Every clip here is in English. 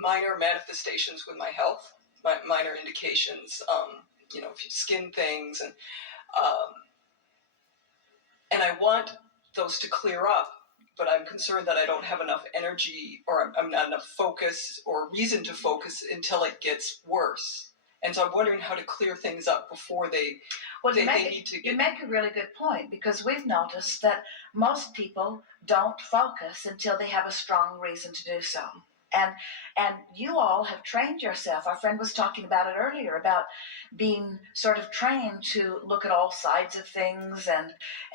minor manifestations with my health, minor indications, skin things, and I want those to clear up, but I'm concerned that I don't have enough energy, or I'm not enough focus or reason to focus until it gets worse. And so I'm wondering how to clear things up before they need to get... You make a really good point, because we've noticed that most people don't focus until they have a strong reason to do so. And you all have trained yourself. Our friend was talking about it earlier, about being sort of trained to look at all sides of things,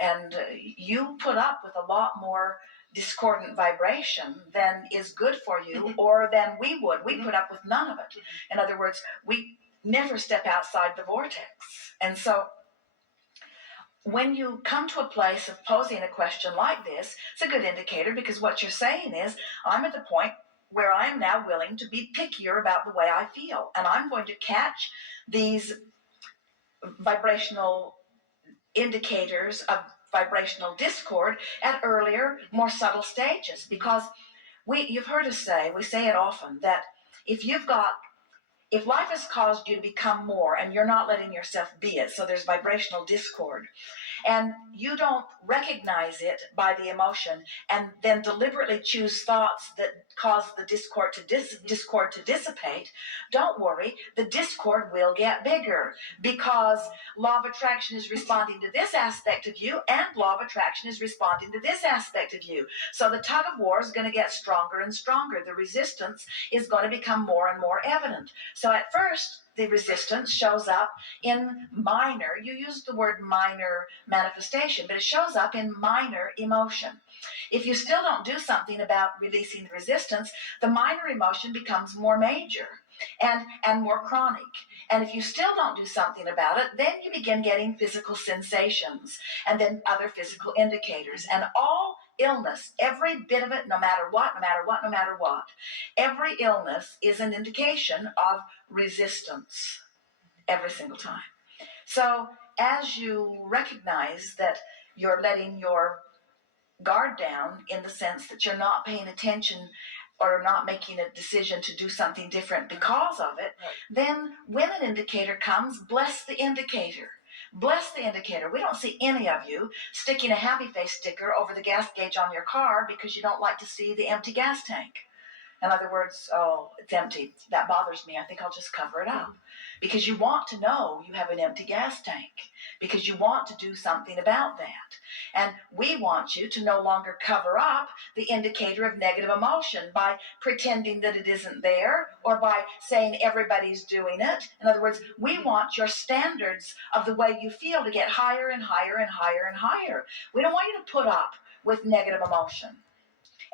and you put up with a lot more discordant vibration than is good for you, or than we would. We put up with none of it. In other words, we never step outside the vortex. And so when you come to a place of posing a question like this, it's a good indicator, because what you're saying is, I'm at the point where I am now willing to be pickier about the way I feel, and I'm going to catch these vibrational indicators of vibrational discord at earlier, more subtle stages. Because you've heard us say, we say it often, that if life has caused you to become more and you're not letting yourself be it, so there's vibrational discord, and you don't recognize it by the emotion and then deliberately choose thoughts that cause the discord to dissipate, don't worry, the discord will get bigger, because law of attraction is responding to this aspect of you, and law of attraction is responding to this aspect of you. So the tug of war is going to get stronger and stronger. The resistance is going to become more and more evident. So at first, the resistance shows up in minor, you used the word minor manifestation, but it shows up in minor emotion. If you still don't do something about releasing the resistance, the minor emotion becomes more major and more chronic. And if you still don't do something about it, then you begin getting physical sensations, and then other physical indicators. And all illness, every bit of it, no matter what, every illness is an indication of resistance every single time. So as you recognize that you're letting your guard down, in the sense that you're not paying attention or not making a decision to do something different because of it, then when an indicator comes, bless the indicator. Bless the indicator. We don't see any of you sticking a happy face sticker over the gas gauge on your car because you don't like to see the empty gas tank. In other words, oh, it's empty. That bothers me. I think I'll just cover it up. Because you want to know you have an empty gas tank. Because you want to do something about that. And we want you to no longer cover up the indicator of negative emotion by pretending that it isn't there, or by saying everybody's doing it. In other words, we want your standards of the way you feel to get higher and higher and higher and higher. We don't want you to put up with negative emotion.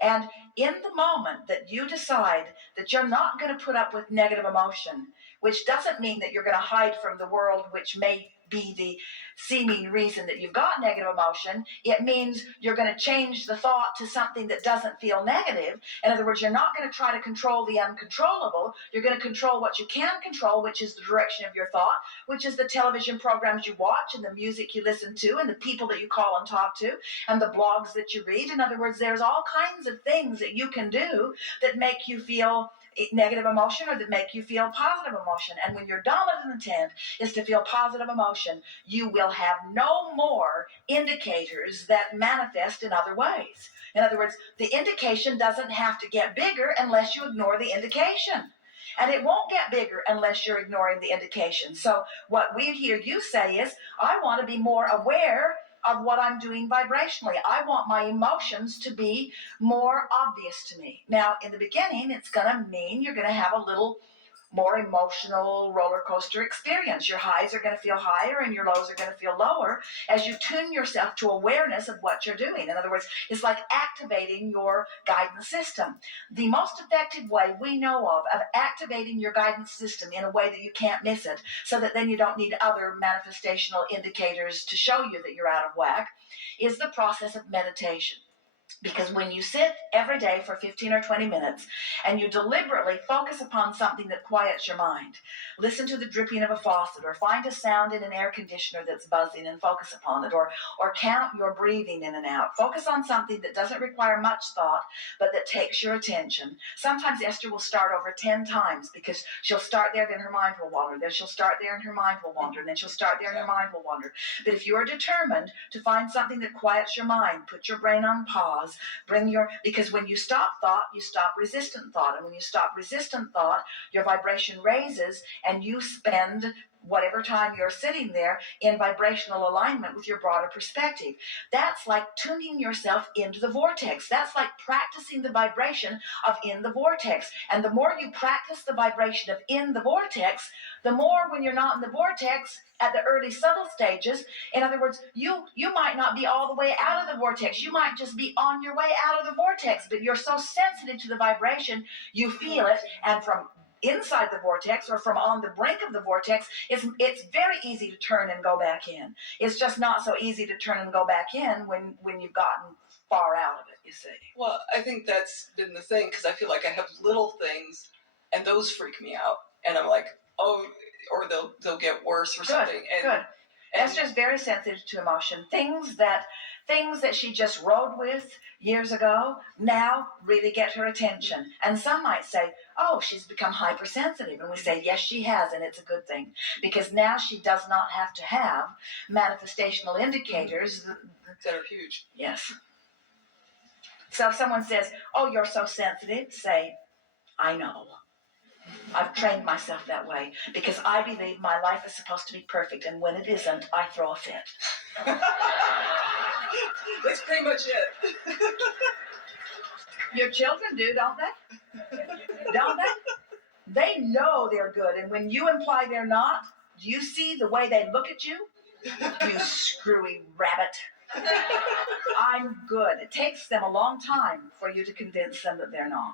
And in the moment that you decide that you're not going to put up with negative emotion, which doesn't mean that you're going to hide from the world, which may be the seeming reason that you've got negative emotion, it means you're going to change the thought to something that doesn't feel negative. In other words, you're not going to try to control the uncontrollable. You're going to control what you can control, which is the direction of your thought, which is the television programs you watch, and the music you listen to, and the people that you call and talk to, and the blogs that you read. In other words, there's all kinds of things that you can do that make you feel negative emotion, or that make you feel positive emotion. And when your dominant intent is to feel positive emotion, you will have no more indicators that manifest in other ways. In other words, the indication doesn't have to get bigger unless you ignore the indication. And it won't get bigger unless you're ignoring the indication. So what we hear you say is, I want to be more aware of what I'm doing vibrationally. I want my emotions to be more obvious to me. Now, in the beginning, it's going to mean you're going to have a little more emotional roller coaster experience. Your highs are going to feel higher and your lows are going to feel lower as you tune yourself to awareness of what you're doing. In other words, it's like activating your guidance system. The most effective way we know of activating your guidance system in a way that you can't miss it, so that then you don't need other manifestational indicators to show you that you're out of whack, is the process of meditation. Because when you sit every day for 15 or 20 minutes and you deliberately focus upon something that quiets your mind, listen to the dripping of a faucet, or find a sound in an air conditioner that's buzzing and focus upon it, or count your breathing in and out. Focus on something that doesn't require much thought, but that takes your attention. Sometimes Esther will start over 10 times because she'll start there, then her mind will wander, then she'll start there and her mind will wander, then she'll start there and her mind will wander. But if you are determined to find something that quiets your mind, put your brain on pause, because when you stop thought, you stop resistant thought. And when you stop resistant thought, your vibration raises and you spend whatever time you're sitting there in vibrational alignment with your broader perspective. That's like tuning yourself into the vortex. That's like practicing the vibration of in the vortex. And the more you practice the vibration of in the vortex, the more when you're not in the vortex at the early subtle stages, in other words, you might not be all the way out of the vortex. You might just be on your way out of the vortex, but you're so sensitive to the vibration, you feel it, and from inside the vortex or from on the brink of the vortex, it's very easy to turn and go back in. It's just not so easy to turn and go back in when you've gotten far out of it, you see. Well, I think that's been the thing, because I feel like I have little things and those freak me out, and I'm like, oh, or they'll get worse or something. Good. Esther's very sensitive to emotion. Things that she just rode with years ago now really get her attention. And some might say, oh, she's become hypersensitive. And we say, yes, she has, and it's a good thing. Because now she does not have to have manifestational indicators that are huge. Yes. So if someone says, oh, you're so sensitive, say, I know. I've trained myself that way because I believe my life is supposed to be perfect, and when it isn't, I throw a fit. That's pretty much it. Your children do, don't they? Don't they? They know they're good, and when you imply they're not, do you see the way they look at you? You screwy rabbit. I'm good. It takes them a long time for you to convince them that they're not.